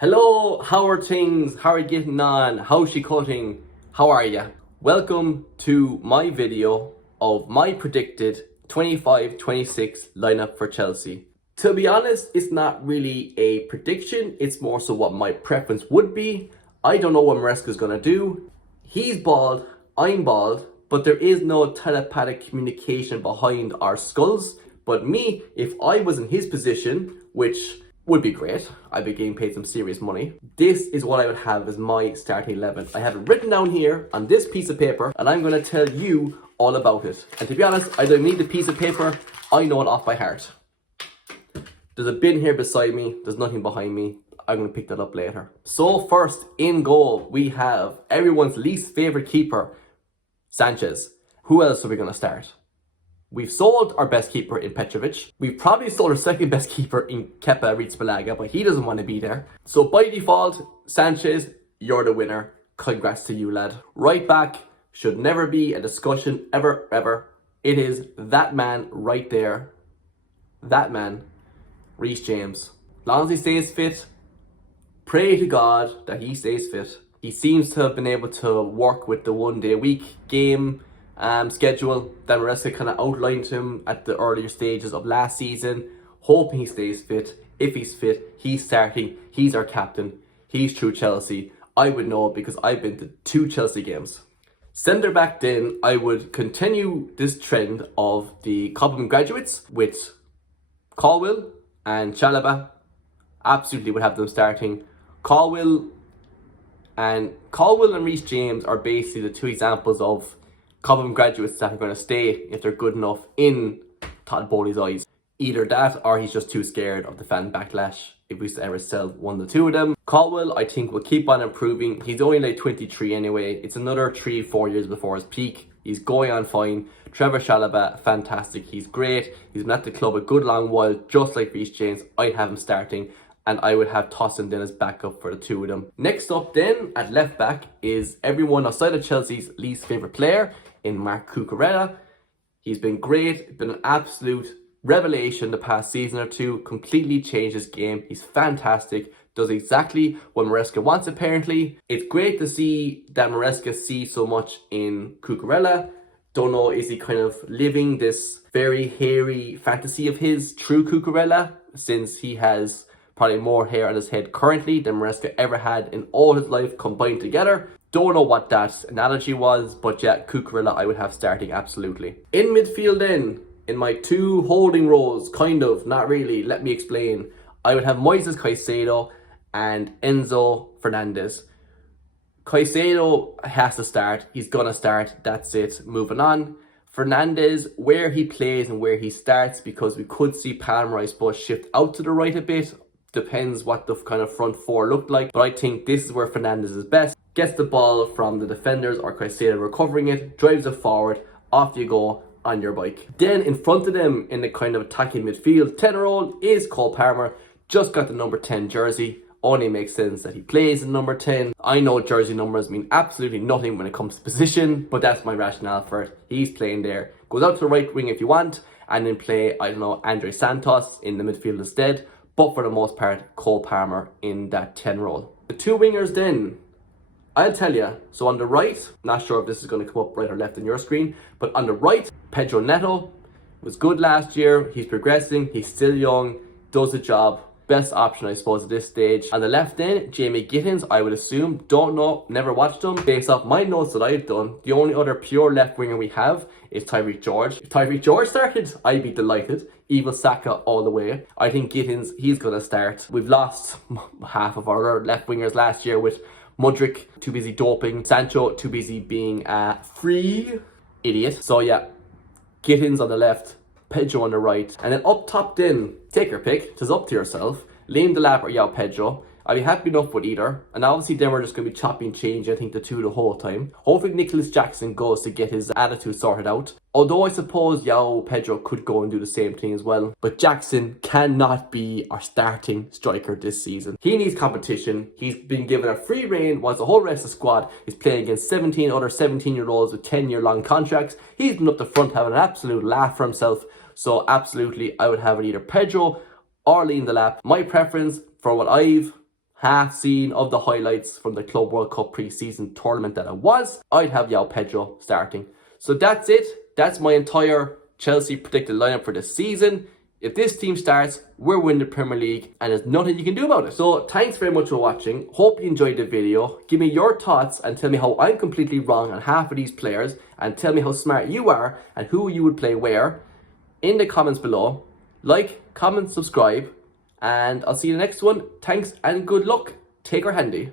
Hello, how are things? How are you getting on? How's she cutting? How are ya? Welcome to my video of my predicted 25-26 lineup for Chelsea. To be honest, it's not really a prediction, it's more so what my preference would be. I don't know what Maresca's gonna do. He's bald, I'm bald, but there is no telepathic communication behind our skulls. But me, if I was in his position, which would be great, I'd be getting paid some serious money, this is what I would have as my starting 11. I have it written down here on this piece of paper, and I'm going to tell you all about it. And to be honest, I don't need the piece of paper, I know it off by heart. There's a bin here beside me, there's nothing behind me. I'm going to pick that up later. So first, in goal, we have everyone's least favourite keeper, Sanchez. Who else are we going to start? We've sold our best keeper in Petrovic. We've probably sold our second best keeper in Kepa Arrizabalaga, but he doesn't want to be there. So by default, Sanchez, you're the winner. Congrats to you, lad. Right back should never be a discussion ever. It is that man right there. That man, Reece James. As long as he stays fit, pray to God that he stays fit. He seems to have been able to work with the 1 day a week game schedule that Maresca kind of outlined to him at the earlier stages of last season. Hoping he stays fit. If he's fit, he's starting. He's our captain. He's true Chelsea. I would know because I've been to 2 Chelsea games. Centre back then, I would continue this trend of the Cobham graduates with Colwill and Chalobah. Absolutely would have them starting. Colwill and Reece James are basically the 2 examples of Cobham graduates that are going to stay if they're good enough in Todd Bowley's eyes. Either that or he's just too scared of the fan backlash if we ever sell one of the 2 of them. Colwill, I think, will keep on improving. He's only like 23 anyway. It's another 3-4 years before his peak. He's going on fine. Trevor Chalobah, fantastic. He's great. He's been at the club a good long while, just like Reece James. I'd have him starting, and I would have Tosin then as backup for the 2 of them. Next up then, at left back, is everyone outside of Chelsea's least favourite player, in Marc Cucurella. He's been great, been an absolute revelation the past season or 2, completely changed his game. He's fantastic, does exactly what Maresca wants apparently. It's great to see that Maresca sees so much in Cucurella. Don't know, is he kind of living this very hairy fantasy of his, true Cucurella, since he has probably more hair on his head currently than Maresca ever had in all his life combined together. Don't know what that analogy was, but yeah, Cucurella I would have starting absolutely. In midfield then, in my 2 holding roles, kind of, not really, let me explain. I would have Moises Caicedo and Enzo Fernandez. Caicedo has to start, he's gonna start, that's it, moving on. Fernandez, where he plays and where he starts, because we could see Palmer, I suppose, shift out to the right a bit. Depends what the kind of front 4 looked like, but I think this is where Fernandez is best. Gets the ball from the defenders or Caicedo recovering it, drives it forward, off you go on your bike. Then in front of them in the kind of attacking midfield 10 role is Cole Palmer. Just got the number 10 jersey. Only makes sense that he plays in number 10. I know jersey numbers mean absolutely nothing when it comes to position, but that's my rationale for it. He's playing there. Goes out to the right wing if you want, and then play, I don't know, Andre Santos in the midfield instead. But for the most part, Cole Palmer in that 10 role. The 2 wingers then, I'll tell you. So on the right, not sure if this is going to come up right or left on your screen, but on the right, Pedro Neto was good last year. He's progressing. He's still young. Does the job. Best option, I suppose, at this stage. On the left then, Jamie Gittins, I would assume. Don't know. Never watched him. Based off my notes that I've done, the only other pure left winger we have is Tyreek George. If Tyreek George started, I'd be delighted. Evil Saka all the way. I think Gittins, he's going to start. We've lost half of our left wingers last year with Mudryk too busy doping, Sancho too busy being a free idiot. So yeah, Gittins on the left, Pedro on the right, and then up top then, take your pick, it's up to yourself. Liam Delap or João Pedro. I'd be happy enough with either. And obviously then we're just going to be chopping and changing, I think, the 2 the whole time. Hopefully Nicholas Jackson goes to get his attitude sorted out. Although I suppose João Pedro could go and do the same thing as well. But Jackson cannot be our starting striker this season. He needs competition. He's been given a free rein whilst the whole rest of the squad is playing against 17 other 17-year-olds with 10-year long contracts. He's been up the front having an absolute laugh for himself. So absolutely, I would have it either Pedro or Liam Delap. My preference for what I've half seen of the highlights from the Club World Cup pre-season tournament that it was, I'd have João Pedro starting. So that's it. That's my entire Chelsea predicted lineup for the season. If this team starts, we're winning the Premier League and there's nothing you can do about it. So thanks very much for watching. Hope you enjoyed the video. Give me your thoughts and tell me how I'm completely wrong on half of these players, and tell me how smart you are and who you would play where in the comments below. Like, comment, subscribe, and I'll see you in the next one. Thanks and good luck. Take her handy.